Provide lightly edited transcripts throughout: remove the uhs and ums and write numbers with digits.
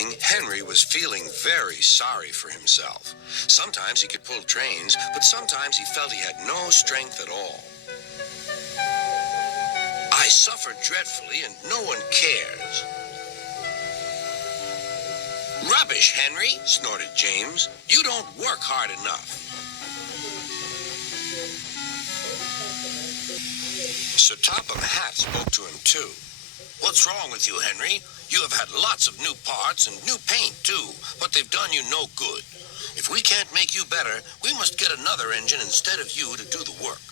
morning, Henry was feeling very sorry for himself. Sometimes he could pull trains, but sometimes he felt he had no strength at all. I suffer dreadfully and no one cares. Rubbish, Henry, snorted James. You don't work hard enough. Sir Topham Hatt spoke to him too. What's wrong with you, Henry? You have had lots of new parts and new paint too, but they've done you no good. If we can't make you better, we must get another engine instead of you to do the work.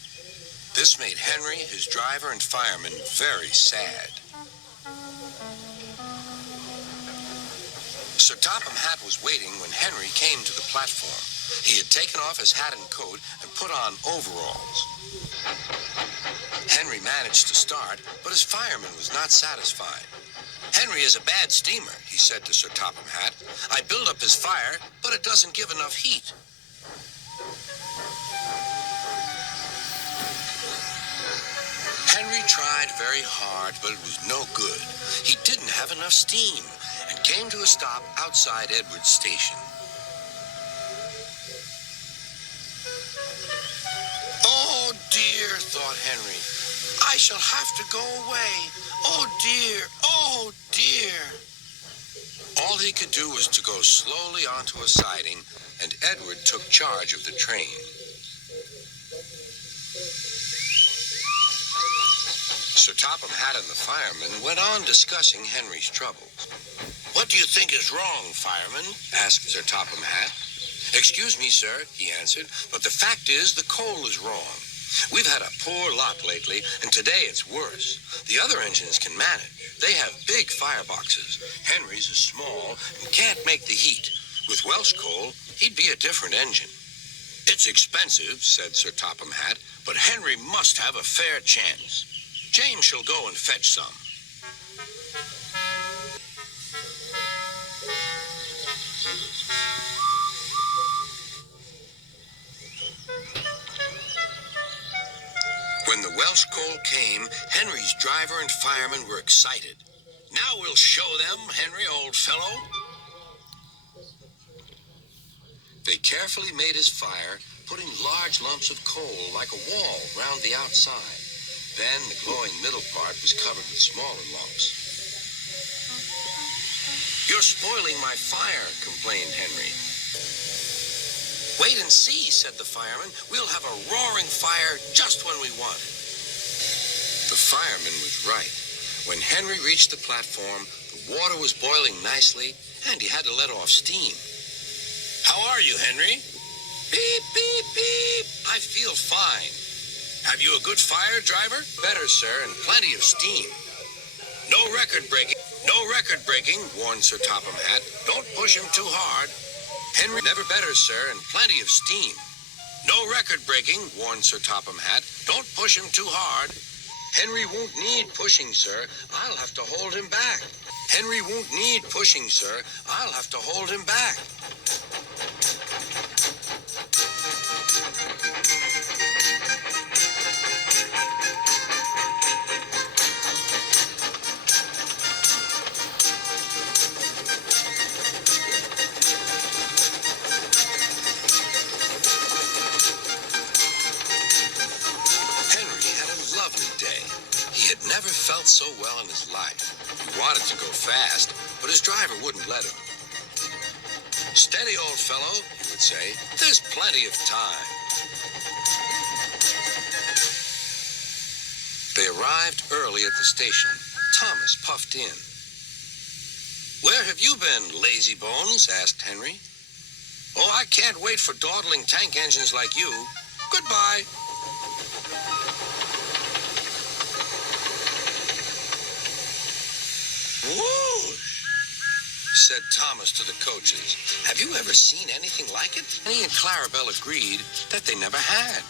This made Henry, his driver, and fireman very sad. Sir Topham Hatt was waiting when Henry came to the platform. He had taken off his hat and coat and put on overalls. Henry managed to start, but his fireman was not satisfied. Henry is a bad steamer, he said to Sir Topham Hatt. I build up his fire, but it doesn't give enough heat. Henry tried very hard, but it was no good. He didn't have enough steam and came to a stop outside Edward's station. Oh dear, thought Henry. I shall have to go away. Oh dear, oh dear. All he could do was to go slowly onto a siding, and Edward took charge of the train. Sir Topham Hatt and the fireman went on discussing Henry's troubles. What do you think is wrong, fireman? Asked Sir Topham Hatt. Excuse me, sir, he answered, but the fact is the coal is wrong. We've had a poor lot lately, and today it's worse. The other engines can manage. They have big fireboxes. Henry's is small and can't make the heat. With Welsh coal, he'd be a different engine. It's expensive, said Sir Topham Hatt, but Henry must have a fair chance. James shall go and fetch some. When the Welsh coal came, Henry's driver and fireman were excited. Now we'll show them, Henry, old fellow. They carefully made his fire, putting large lumps of coal like a wall round the outside. Then the glowing middle part was covered with smaller lumps. You're spoiling my fire, complained Henry. Wait and see, said the fireman. We'll have a roaring fire just when we want it. The fireman was right. When Henry reached the platform, the water was boiling nicely, and he had to let off steam. How are you, Henry? Beep, beep, beep. I feel fine. Have you a good fire, driver? Better, sir, and plenty of steam. No record breaking. No record breaking, warned Sir Topham Hatt. Don't push him too hard. Henry, never better, sir, and plenty of steam. No record breaking, warned Sir Topham Hatt. Don't push him too hard. Henry won't need pushing, sir. I'll have to hold him back. Henry won't need pushing, sir. I'll have to hold him back. Never felt so well in his life. He wanted to go fast, but his driver wouldn't let him. Steady, old fellow, he would say. There's plenty of time. They arrived early at the station. Thomas puffed in. Where have you been, lazy bones? Asked Henry. Oh, I can't wait for dawdling tank engines like you. Goodbye. Whoosh, said Thomas to the coaches. Have you ever seen anything like it? He and Clarabelle agreed that they never had.